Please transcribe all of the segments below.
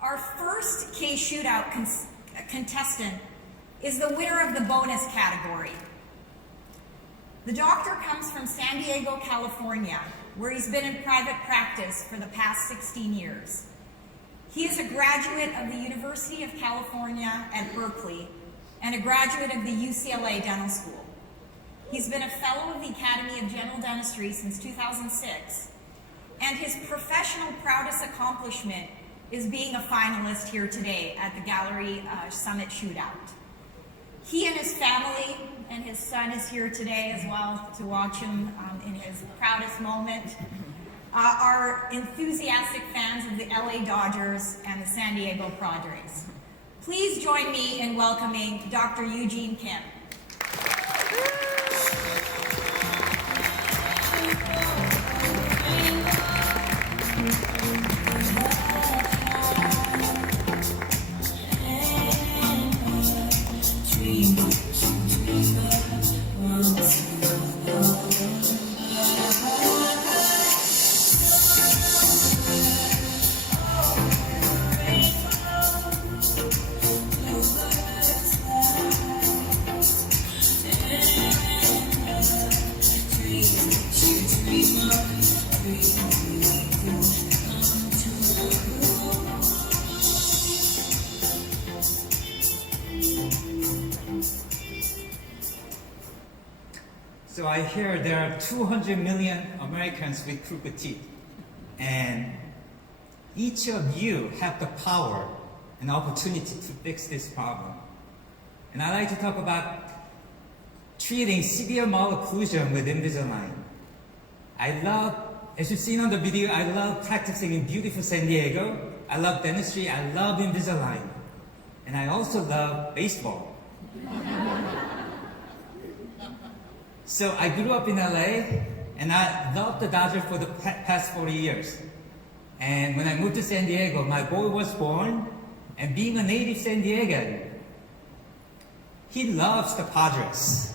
Our first case shootout contestant is the winner of the bonus category. The doctor comes from San Diego, California, where he's been in private practice for the past 16 years. He is a graduate of the University of California at Berkeley and a graduate of the UCLA Dental School. He's been a fellow of the Academy of General Dentistry since 2006, and his professional proudest accomplishment is being a finalist here today at the Gallery Summit Shootout. He and his family, and his son is here today as well to watch him in his proudest moment, are enthusiastic fans of the LA Dodgers and the San Diego Padres. Please join me in welcoming Dr. Eugene Kim. So I hear there are 200 million Americans with crooked teeth, and each of you have the power and opportunity to fix this problem. And I'd like to talk about treating severe malocclusion with Invisalign. As you've seen on the video, I love practicing in beautiful San Diego. I love dentistry, I love Invisalign. And I also love baseball. So I grew up in LA, and I loved the Dodgers for the past 40 years. And when I moved to San Diego, my boy was born, and being a native San Diegan, he loves the Padres.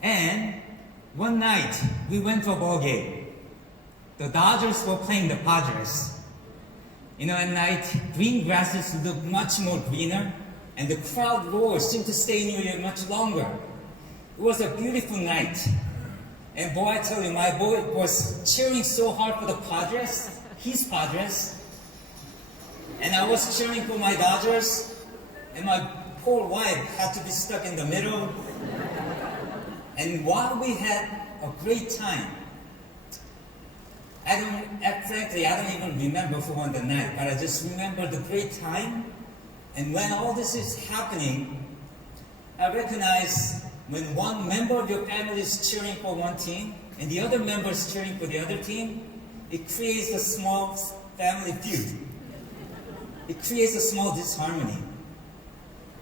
And one night, we went to a ball game. The Dodgers were playing the Padres. You know, at night, green grasses look much more greener, and the crowd roar seemed to stay in your ear much longer. It was a beautiful night. And boy, I tell you, my boy was cheering so hard for the Padres, his Padres. And I was cheering for my Dodgers, and my poor wife had to be stuck in the middle. And while we had a great time, frankly, I don't even remember who won the night, but I just remember the great time. And when all this is happening, I recognize when one member of your family is cheering for one team and the other member is cheering for the other team, it creates a small family feud. It creates a small disharmony.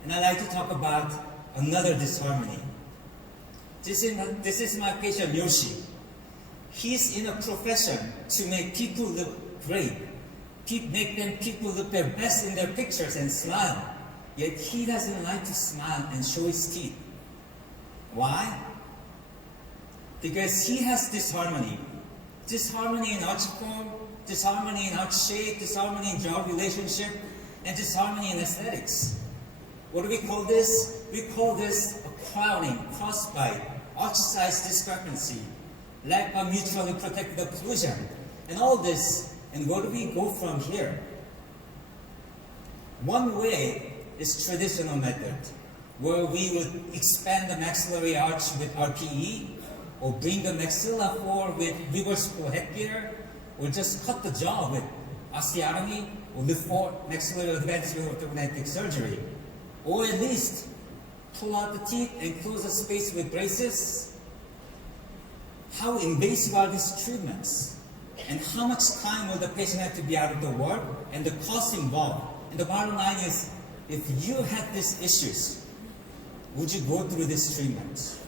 And I'd like to talk about another disharmony. This is my patient Yoshi. He's in a profession to make people look great, make people look their best in their pictures and smile. Yet he doesn't like to smile and show his teeth. Why? Because he has disharmony. Disharmony in arch form, disharmony in arch shape, disharmony in job relationship, and disharmony in aesthetics. What do we call this? We call this a crowding, crossbite, arch size discrepancy, lack of mutually protected occlusion, and all this. And where do we go from here? One way is traditional method, where we would expand the maxillary arch with RPE, or bring the maxilla forward with reversible headgear, or just cut the jaw with osteotomy, or lift for maxillary advanced orthodontic surgery, or at least pull out the teeth and close the space with braces. How invasive are these treatments? And how much time will the patient have to be out of the work and the cost involved? And the bottom line is, if you had these issues, would you go through this treatment?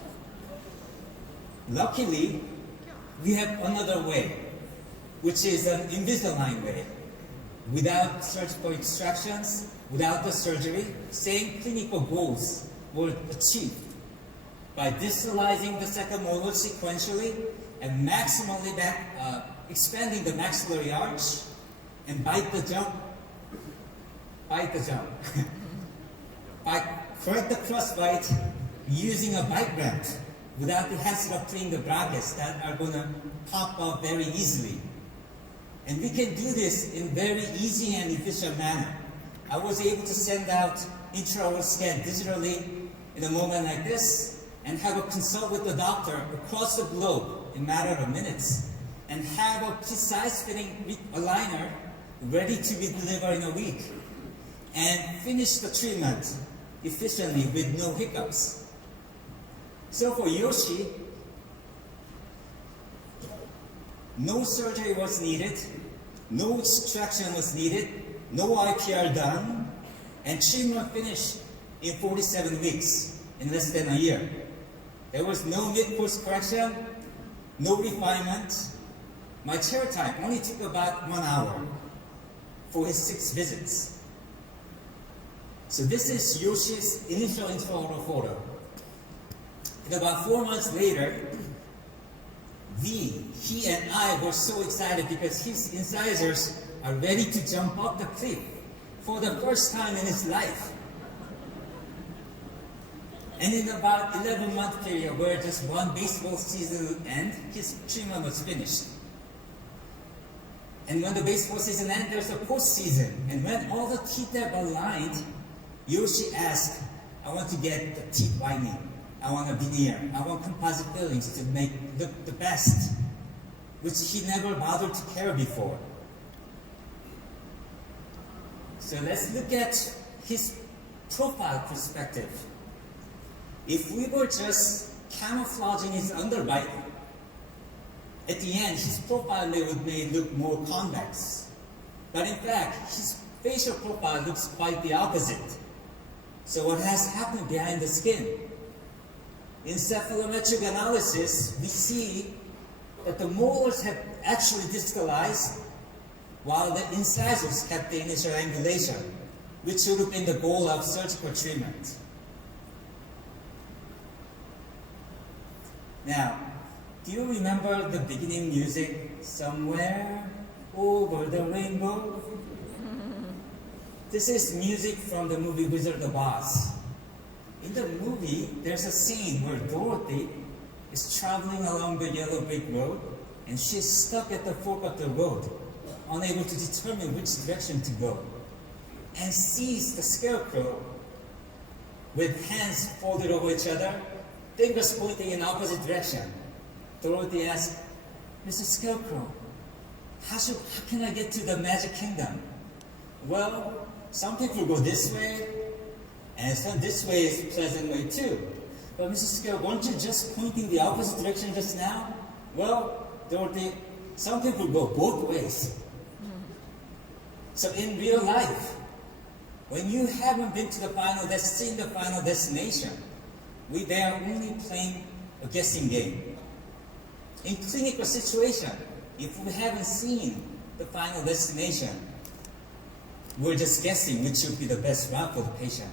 Luckily, we have another way, which is an Invisalign way. Without surgical extractions, without the surgery, same clinical goals were achieved by distalizing the second molar sequentially and maximally expanding the maxillary arch and bite the jump. By correct the crossbite using a bite ramp without the hassle of putting the brackets that are going to pop up very easily. And we can do this in very easy and efficient manner. I was able to send out intraoral scan digitally in a moment like this and have a consult with the doctor across the globe in a matter of minutes and have a precise fitting aligner ready to be delivered in a week and finish the treatment efficiently with no hiccups. So for Yoshi, no surgery was needed, no extraction was needed, no IPR done, and treatment finished in 47 weeks, in less than a year. There was no mid-course correction, no refinement. My chair time only took about 1 hour for his 6 visits. So this is Yoshi's initial intraoral photo. And about 4 months later, he and I were so excited because his incisors are ready to jump up the cliff for the first time in his life. And in about 11-month period where just one baseball season would end, his treatment was finished. And when the baseball season ends, there's a postseason. And when all the teeth are aligned, Yoshi asked, I want to get the teeth whitening. I want a veneer. I want composite fillings to make look the best, which he never bothered to care before. So let's look at his profile perspective. If we were just camouflaging his underbite, at the end, his profile may look more convex. But in fact, his facial profile looks quite the opposite. So what has happened behind the skin? In cephalometric analysis, we see that the molars have actually distalized while the incisors kept the initial angulation, which would have been the goal of surgical treatment. Now, do you remember the beginning music, Somewhere Over the Rainbow? This is music from the movie Wizard of Oz. In the movie, there's a scene where Dorothy is traveling along the yellow brick road and she's stuck at the fork of the road, unable to determine which direction to go, and sees the scarecrow with hands folded over each other, fingers pointing in opposite direction. Dorothy asks, Mr. Scarecrow, how can I get to the Magic Kingdom? Well, some people go this way, and some this way is a pleasant way too. But Mrs. Scarecrow, weren't you just pointing the opposite direction just now? Well, Dorothy, some people go both ways. So in real life, when you haven't been to the final destination, they are only playing a guessing game. In clinical situation, if we haven't seen the final destination, we're just guessing which would be the best route for the patient.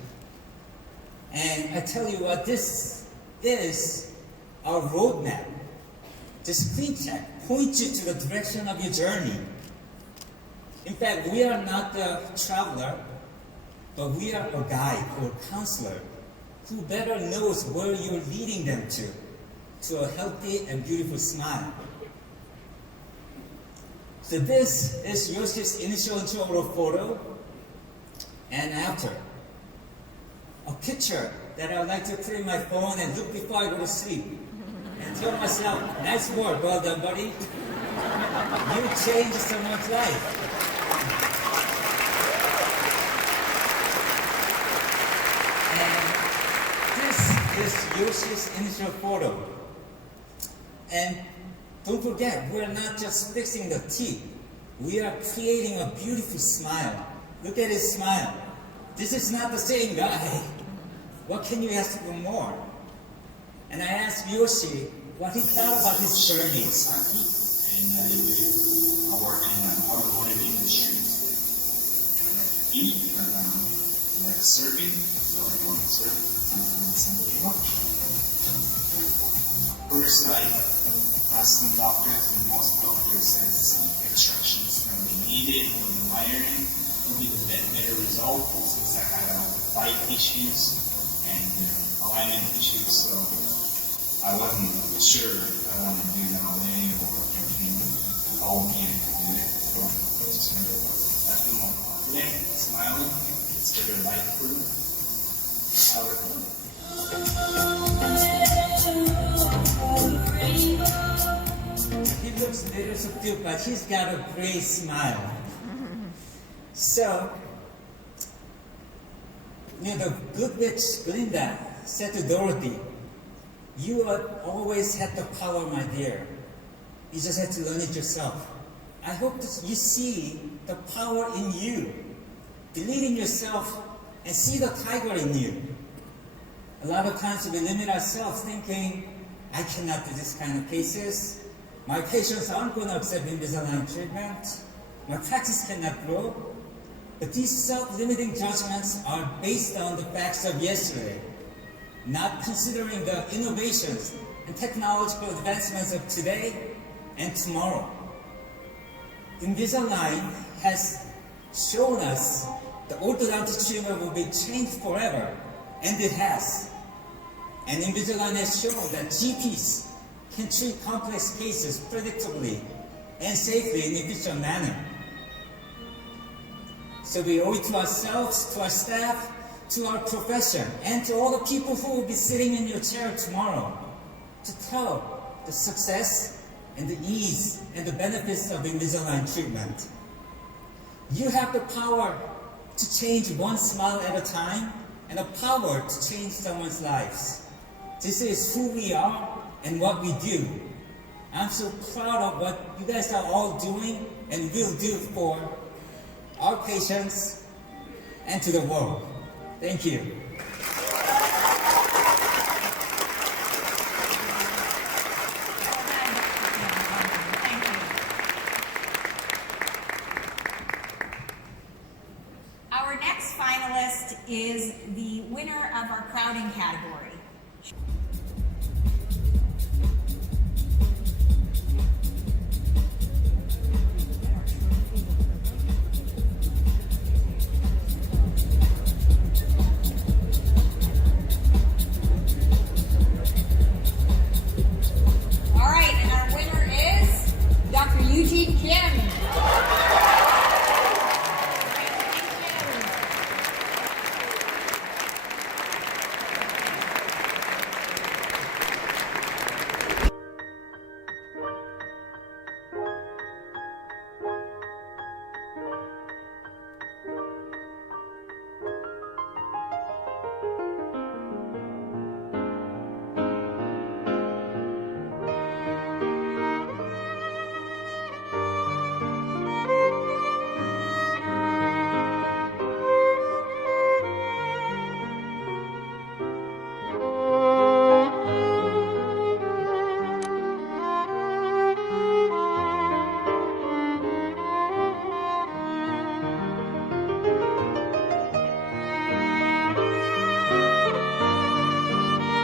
And I tell you what, this is our roadmap. This CleanCheck points you to the direction of your journey. In fact, we are not the traveler, but we are a guide or counselor who better knows where you're leading them to a healthy and beautiful smile. So this is Yoshi's initial intraoral photo and after. A picture that I would like to put in my phone and look before I go to sleep. Tell myself, nice work, well done, buddy. You changed someone's life. And this is Yoshi's initial photo. And don't forget, we're not just fixing the teeth. We are creating a beautiful smile. Look at his smile. This is not the same guy. What can you ask for more? And I asked Yoshi what he thought about his journey. And I work in the automotive industry. Like surfing, so I want to surf in San Diego. First, asking doctors, and most doctors says extractions going to be needed for the wiring will be the better result since I had bite issues and alignment issues, so I wasn't sure if I wanted to do that way or everything all needed to do it. So I just went I feel more confident, smiling, it's better light proof. I recommend it. He looks a little subdued, but he's got a great smile. So, the good witch Glinda said to Dorothy, "You always had the power, my dear. You just had to learn it yourself. I hope that you see the power in you. Believe in yourself and see the tiger in you." A lot of times we limit ourselves thinking, I cannot do this kind of cases. My patients aren't going to accept Invisalign treatment. My practice cannot grow. But these self-limiting judgments are based on the facts of yesterday, not considering the innovations and technological advancements of today and tomorrow. Invisalign has shown us the orthodontic treatment will be changed forever, and it has. And Invisalign has shown that GPs can treat complex cases predictably and safely in an efficient manner. So we owe it to ourselves, to our staff, to our profession, and to all the people who will be sitting in your chair tomorrow to tell the success and the ease and the benefits of Invisalign treatment. You have the power to change one smile at a time and the power to change someone's lives. This is who we are and what we do. I'm so proud of what you guys are all doing and will do for our patients and to the world. Thank you. Thank you. Our next finalist is the winner of our crowding category.